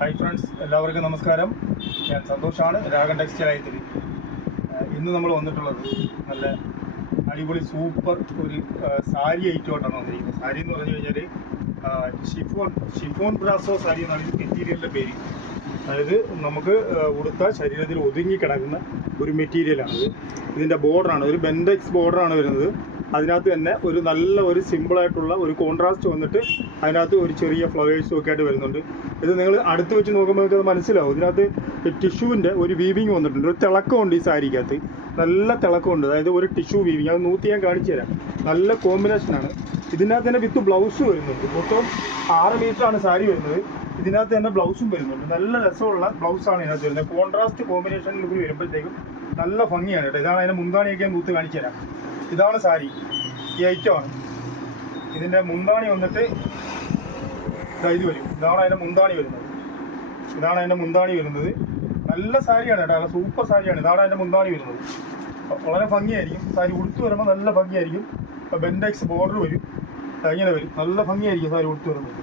Hi friends, എല്ലാവർക്കും നമസ്കാരം. ഞാൻ സന്തോഷാണ്, രാഗൻ ടെക്സ്റ്റൈൽ. ഇന്ന് നമ്മൾ വന്നിട്ടുള്ളത് നല്ല അടിപൊളി സൂപ്പർ ഒരു സാരി ഐറ്റമായിട്ടാണ് വന്നിരിക്കുന്നത്. സാരി എന്ന് പറഞ്ഞു കഴിഞ്ഞാൽ ഷിഫോൺ ബ്രാസോ സാരി എന്നാണ് ഈ മെറ്റീരിയലിൻ്റെ പേര്. അതായത് നമുക്ക് ഉടുത്ത ശരീരത്തിൽ ഒതുങ്ങി കിടക്കുന്ന ഒരു മെറ്റീരിയലാണിത്. ഇതിൻ്റെ ബോർഡറാണ് ഒരു ബെൻഡെക്സ് ബോർഡറാണ് വരുന്നത്. അതിനകത്ത് തന്നെ ഒരു നല്ല ഒരു സിമ്പിളായിട്ടുള്ള ഒരു കോൺട്രാസ്റ്റ് വന്നിട്ട് അതിനകത്ത് ഒരു ചെറിയ ഫ്ലവേഴ്സും ഒക്കെ ആയിട്ട് വരുന്നുണ്ട്. ഇത് നിങ്ങൾ അടുത്ത് വെച്ച് നോക്കുമ്പോൾ നിങ്ങൾക്ക് അത് മനസ്സിലാവും. ഇതിനകത്ത് ടിഷ്യൂവിൻ്റെ ഒരു വീവിങ് വന്നിട്ടുണ്ട്, ഒരു തിളക്കമുണ്ട് ഈ സാരിക്കകത്ത്, നല്ല തിളക്കമുണ്ട്. അതായത് ഒരു ടിഷ്യൂ വീവിങ്, അത് നൂത്തി ഞാൻ കാണിച്ചു തരാം. നല്ല കോമ്പിനേഷനാണ്. ഇതിനകത്ത് തന്നെ വിത്ത് ബ്ലൗസ് വരുന്നുണ്ട്. മൊത്തം 6 മീറ്ററാണ് സാരി വരുന്നത്. ഇതിനകത്ത് തന്നെ ബ്ലൗസും വരുന്നുണ്ട്. നല്ല രസമുള്ള ബ്ലൗസാണ് ഇതിനകത്ത് വരുന്നത്. കോൺട്രാസ്റ്റ് കോമ്പിനേഷനിൽ കൂടി വരുമ്പോഴത്തേക്കും നല്ല ഭംഗിയാണ് കേട്ടോ. ഇതാണ് അതിൻ്റെ മുന്താണിയൊക്കെ ഞാൻ നൂത്ത് കാണിച്ചു തരാം. ഇതാണ് സാരി, ഈ ഐറ്റമാണ്. ഇതിൻ്റെ മുന്താണി വന്നിട്ട് ഇത് വരും. ഇതാണ് അതിൻ്റെ മുന്താണി വരുന്നത്. നല്ല സാരിയാണ് കേട്ടോ, നല്ല സൂപ്പർ സാരിയാണ്. ഇതാണ് അതിൻ്റെ മുന്താണി വരുന്നത്. വളരെ ഭംഗിയായിരിക്കും സാരി ഉടുത്ത് വരുമ്പോൾ, നല്ല ഭംഗിയായിരിക്കും. ബെൻഡെക്സ് ബോർഡർ വരും, ഇങ്ങനെ വരും. നല്ല ഭംഗിയായിരിക്കും സാരി ഉടുത്ത് വരുമ്പോൾ.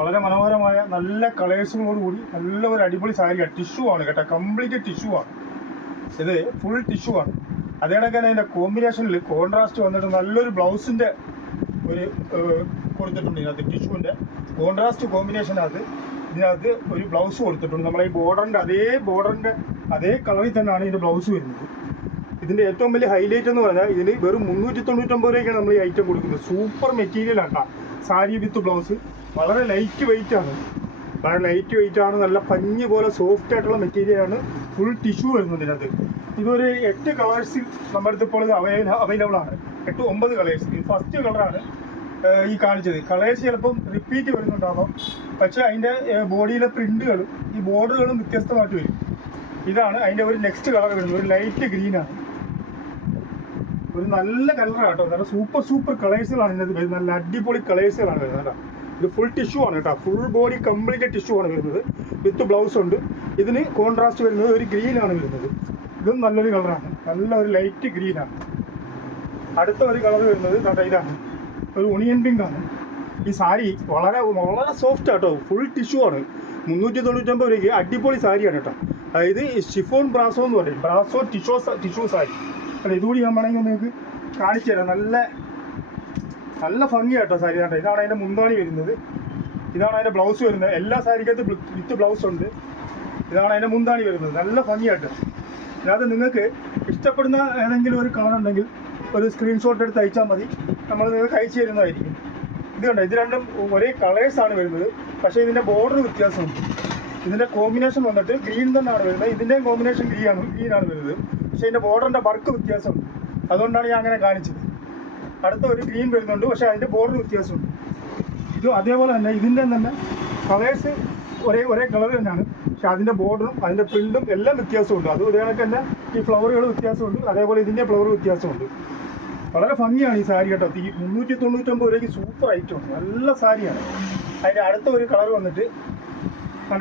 വളരെ മനോഹരമായ നല്ല കളേഴ്സുകളോടുകൂടി നല്ല ഒരു അടിപൊളി സാരിയാണ്. ടിഷ്യൂ ആണ് കേട്ടോ, കംപ്ലീറ്റ് ടിഷ്യൂ ആണ്. ഇത് ഫുൾ ടിഷ്യൂ ആണ്. അതേ കണക്ക് തന്നെ അതിൻ്റെ കോമ്പിനേഷനിൽ കോൺട്രാസ്റ്റ് വന്നിട്ട് നല്ലൊരു ബ്ലൗസിൻ്റെ ഒരു കൊടുത്തിട്ടുണ്ട്. ഇതിനകത്ത് ടിഷ്യൂവിൻ്റെ കോൺട്രാസ്റ്റ് കോമ്പിനേഷനകത്ത് ഇതിനകത്ത് ഒരു ബ്ലൗസ് കൊടുത്തിട്ടുണ്ട്. നമ്മളെ ഈ ബോർഡറിൻ്റെ അതേ കളറിൽ തന്നെയാണ് ഇതിൻ്റെ ബ്ലൗസ് വരുന്നത്. ഇതിൻ്റെ ഏറ്റവും വലിയ ഹൈലൈറ്റ് എന്ന് പറഞ്ഞാൽ ഇതിന് വെറും 399 രൂപയ്ക്കാണ് നമ്മൾ ഈ ഐറ്റം കൊടുക്കുന്നത്. സൂപ്പർ മെറ്റീരിയലാണ് സാരി വിത്ത് ബ്ലൗസ്. വളരെ ലൈറ്റ് വെയിറ്റ് ആണ്, നല്ല പഞ്ഞി പോലെ സോഫ്റ്റ് ആയിട്ടുള്ള മെറ്റീരിയലാണ്. ഫുൾ ടിഷ്യൂ വരുന്നത് ഇതിനകത്ത്. ഇതൊരു 8 കളേഴ്സിൽ നമ്മുടെ അടുത്ത് ഇപ്പോൾ അവൈലബിൾ ആണ്. 8-9 കളേഴ്സ്. ഇത് ഫസ്റ്റ് കളറാണ് ഈ കാണിച്ചത്. കളേഴ്സ് ചിലപ്പം റിപ്പീറ്റ് വരുന്നുണ്ടാവാം, പക്ഷേ അതിൻ്റെ ബോഡിയിലെ പ്രിൻറ്റുകളും ഈ ബോർഡറുകളും വ്യത്യസ്തമായിട്ട് വരും. ഇതാണ് അതിൻ്റെ ഒരു നെക്സ്റ്റ് കളർ വരുന്നത്. ഒരു ലൈറ്റ് ഗ്രീനാണ്, ഒരു നല്ല കളറാണ് കേട്ടോ. നല്ല സൂപ്പർ കളേഴ്സുകളാണ് ഇതിനകത്ത് വരുന്നത്. നല്ല അടിപൊളി കളേഴ്സുകളാണ് വരുന്നത് കേട്ടോ. ഇത് ഫുൾ ടിഷ്യൂ ആണ് കേട്ടോ, ഫുൾ ബോഡി കംപ്ലീറ്റ് ടിഷ്യൂ ആണ് വരുന്നത്. വിത്ത് ബ്ലൗസ് ഉണ്ട്. ഇതിന് കോൺട്രാസ്റ്റ് വരുന്നത് ഒരു ഗ്രീനാണ് വരുന്നത്. ഇതും നല്ലൊരു കളറാണ്, നല്ല ഒരു ലൈറ്റ് ഗ്രീനാണ്. അടുത്ത ഒരു കളർ വരുന്നത് ഇതാണ്, ഒരു ഒണിയൻ പിങ്ക് ആണ്. ഈ സാരി വളരെ സോഫ്റ്റ് ആട്ടോ, ഫുൾ ടിഷ്യൂ ആണ്. 399 രൂപയ്ക്ക് അടിപൊളി സാരിയാണ് കേട്ടോ. അതായത് ഷിഫോൺ ബ്രാസോ എന്ന് പറയും, ബ്രാസോ ടിഷ്യൂ സാരി. അല്ല, ഇതുകൂടി ഞാൻ വേണമെങ്കിൽ നിങ്ങൾക്ക് കാണിച്ചു തരാം. നല്ല ഭംഗിയാട്ടോ സാരി കേട്ടോ. ഇതാണ് അതിൻ്റെ മുന്താണി വരുന്നത്, ഇതാണ് അതിൻ്റെ ബ്ലൗസ് വരുന്നത്. എല്ലാ സാരിക്കകത്ത് വിത്ത് ബ്ലൗസ് ഉണ്ട്. ഇതാണ് അതിൻ്റെ മുന്താണി വരുന്നത്. നല്ല ഭംഗിയായിട്ട്. അതായത് നിങ്ങൾക്ക് ഇഷ്ടപ്പെടുന്ന ഏതെങ്കിലും ഒരു കളർ ഉണ്ടെങ്കിൽ ഒരു സ്ക്രീൻഷോട്ട് എടുത്ത് അയച്ചാൽ മതി, നമ്മൾ നിങ്ങൾക്ക് അയച്ചു തരുന്നതായിരിക്കും. ഇത് കണ്ടോ, ഇത് രണ്ടും ഒരേ കളേഴ്സാണ് വരുന്നത്, പക്ഷേ ഇതിൻ്റെ ബോർഡർ വ്യത്യാസമുണ്ട്. ഇതിൻ്റെ കോമ്പിനേഷൻ വന്നിട്ട് ഗ്രീൻ തന്നെയാണ് വരുന്നത്. ഇതിൻ്റെയും കോമ്പിനേഷൻ ഗ്രീനാണ് വരുന്നത്, പക്ഷേ ഇതിൻ്റെ ബോർഡറിൻ്റെ വർക്ക് വ്യത്യാസമുണ്ട്. അതുകൊണ്ടാണ് ഞാൻ അങ്ങനെ കാണിച്ചത്. അടുത്ത ഒരു ഗ്രീൻ വരുന്നുണ്ട്, പക്ഷേ അതിൻ്റെ ബോർഡർ വ്യത്യാസമുണ്ട്. ഇത് അതേപോലെ തന്നെ ഇതിൻ്റെ തന്നെ കളേഴ്സ് ഒരേ കളർ തന്നെയാണ്, പക്ഷെ അതിൻ്റെ ബോർഡറും അതിൻ്റെ പ്രിൻറ്റും എല്ലാം വ്യത്യാസമുണ്ട്. അത് ഒരേ കണക്ക് തന്നെ ഈ ഫ്ലവറുകൾ വ്യത്യാസമുണ്ട്, അതേപോലെ ഇതിൻ്റെ ഫ്ലവർ വ്യത്യാസമുണ്ട്. വളരെ ഭംഗിയാണ് ഈ സാരി കേട്ടോ. 399 രൂപയ്ക്ക് സൂപ്പർ ഐറ്റമാണ്, നല്ല സാരിയാണ്. അതിൻ്റെ അടുത്ത ഒരു കളർ വന്നിട്ട്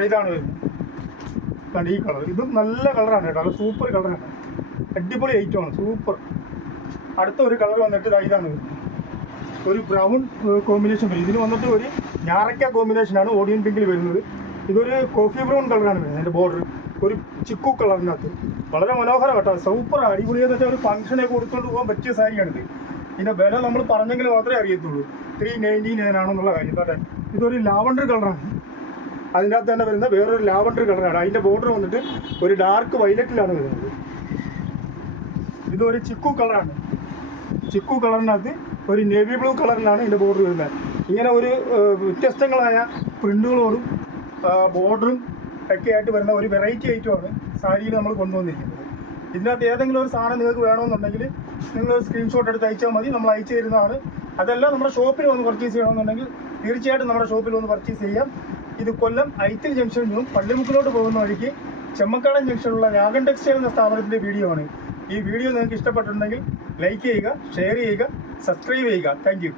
ഇതാണ് വരുന്നത്, ഈ കളർ. ഇതും നല്ല കളറാണ് കേട്ടോ, നല്ല സൂപ്പർ കളറാണ്, അടിപൊളി ഐറ്റമാണ്, സൂപ്പർ. അടുത്ത ഒരു കളർ വന്നിട്ട് ഇതാണ് വരുന്നത്, ഒരു ബ്രൗൺ കോമ്പിനേഷൻ വരും. ഇതിന് വന്നിട്ട് ഒരു ഞാറയ്ക്ക കോമ്പിനേഷനാണ് ഓഡിയൻ പിങ്കിൽ വരുന്നത്. ഇതൊരു കോഫി ബ്രൗൺ കളറാണ് വരുന്നത്. അതിൻ്റെ ബോർഡർ ഒരു ചിക്കു കളറിനകത്ത്. വളരെ മനോഹരം കേട്ടോ, സൂപ്പർ അടിപൊളിയെന്ന് വെച്ചാൽ ഒരു ഫംഗ്ഷനൊക്കെ കൊടുത്തുകൊണ്ട് പോകാൻ പറ്റിയ സാരിയാണിത്. ഇതിൻ്റെ വില നമ്മൾ പറഞ്ഞെങ്കിൽ മാത്രമേ അറിയത്തുള്ളൂ. 399 ആണെന്നുള്ള കാര്യം കേട്ടെ. ഇതൊരു ലാവണ്ടർ കളറാണ്. അതിൻ്റെ അകത്ത് തന്നെ വരുന്ന വേറൊരു ലാവണ്ടർ കളറാണ്. അതിൻ്റെ ബോർഡർ വന്നിട്ട് ഒരു ഡാർക്ക് വൈലറ്റിലാണ് വരുന്നത്. ഇതൊരു ചിക്കു കളറാണ്. ചിക്കു കളറിനകത്ത് ഒരു നേവി ബ്ലൂ കളറിലാണ് ഇതിൻ്റെ ബോർഡർ വരുന്നത്. ഇങ്ങനെ ഒരു വ്യത്യസ്തങ്ങളായ പ്രിൻറ്റുകളോടും ബോർഡറും ഒക്കെ ആയിട്ട് വരുന്ന ഒരു വെറൈറ്റി ഐറ്റമാണ് സാരിയിൽ നമ്മൾ കൊണ്ടുവന്നിരിക്കുന്നത്. ഇതിനകത്ത് ഏതെങ്കിലും ഒരു സാധനം നിങ്ങൾക്ക് വേണമെന്നുണ്ടെങ്കിൽ നിങ്ങൾ സ്ക്രീൻഷോട്ട് എടുത്ത് അയച്ചാൽ മതി, നമ്മൾ അയച്ചു തരുന്നതാണ്. അതെല്ലാം നമ്മുടെ ഷോപ്പിൽ വന്ന് പർച്ചേസ് ചെയ്യണമെന്നുണ്ടെങ്കിൽ തീർച്ചയായിട്ടും നമ്മുടെ ഷോപ്പിൽ വന്ന് പർച്ചേസ് ചെയ്യാം. ഇത് കൊല്ലം ഐത്തിൽ ജംഗ്ഷനിൽ നിന്നും പള്ളിമുക്കിലോട്ട് പോകുന്ന വഴിക്ക് ചെമ്മക്കാടൻ ജംഗ്ഷനിലുള്ള രാഗൻ ടെക്സ്റ്റൈൽ എന്ന സ്ഥാപനത്തിൻ്റെ വീഡിയോ ആണ്. ഈ വീഡിയോ നിങ്ങൾക്ക് ഇഷ്ടപ്പെട്ടിട്ടുണ്ടെങ്കിൽ ലൈക്ക് ചെയ്യുക, ഷെയർ ചെയ്യുക, സബ്സ്ക്രൈബ് ചെയ്യുക. Thank you.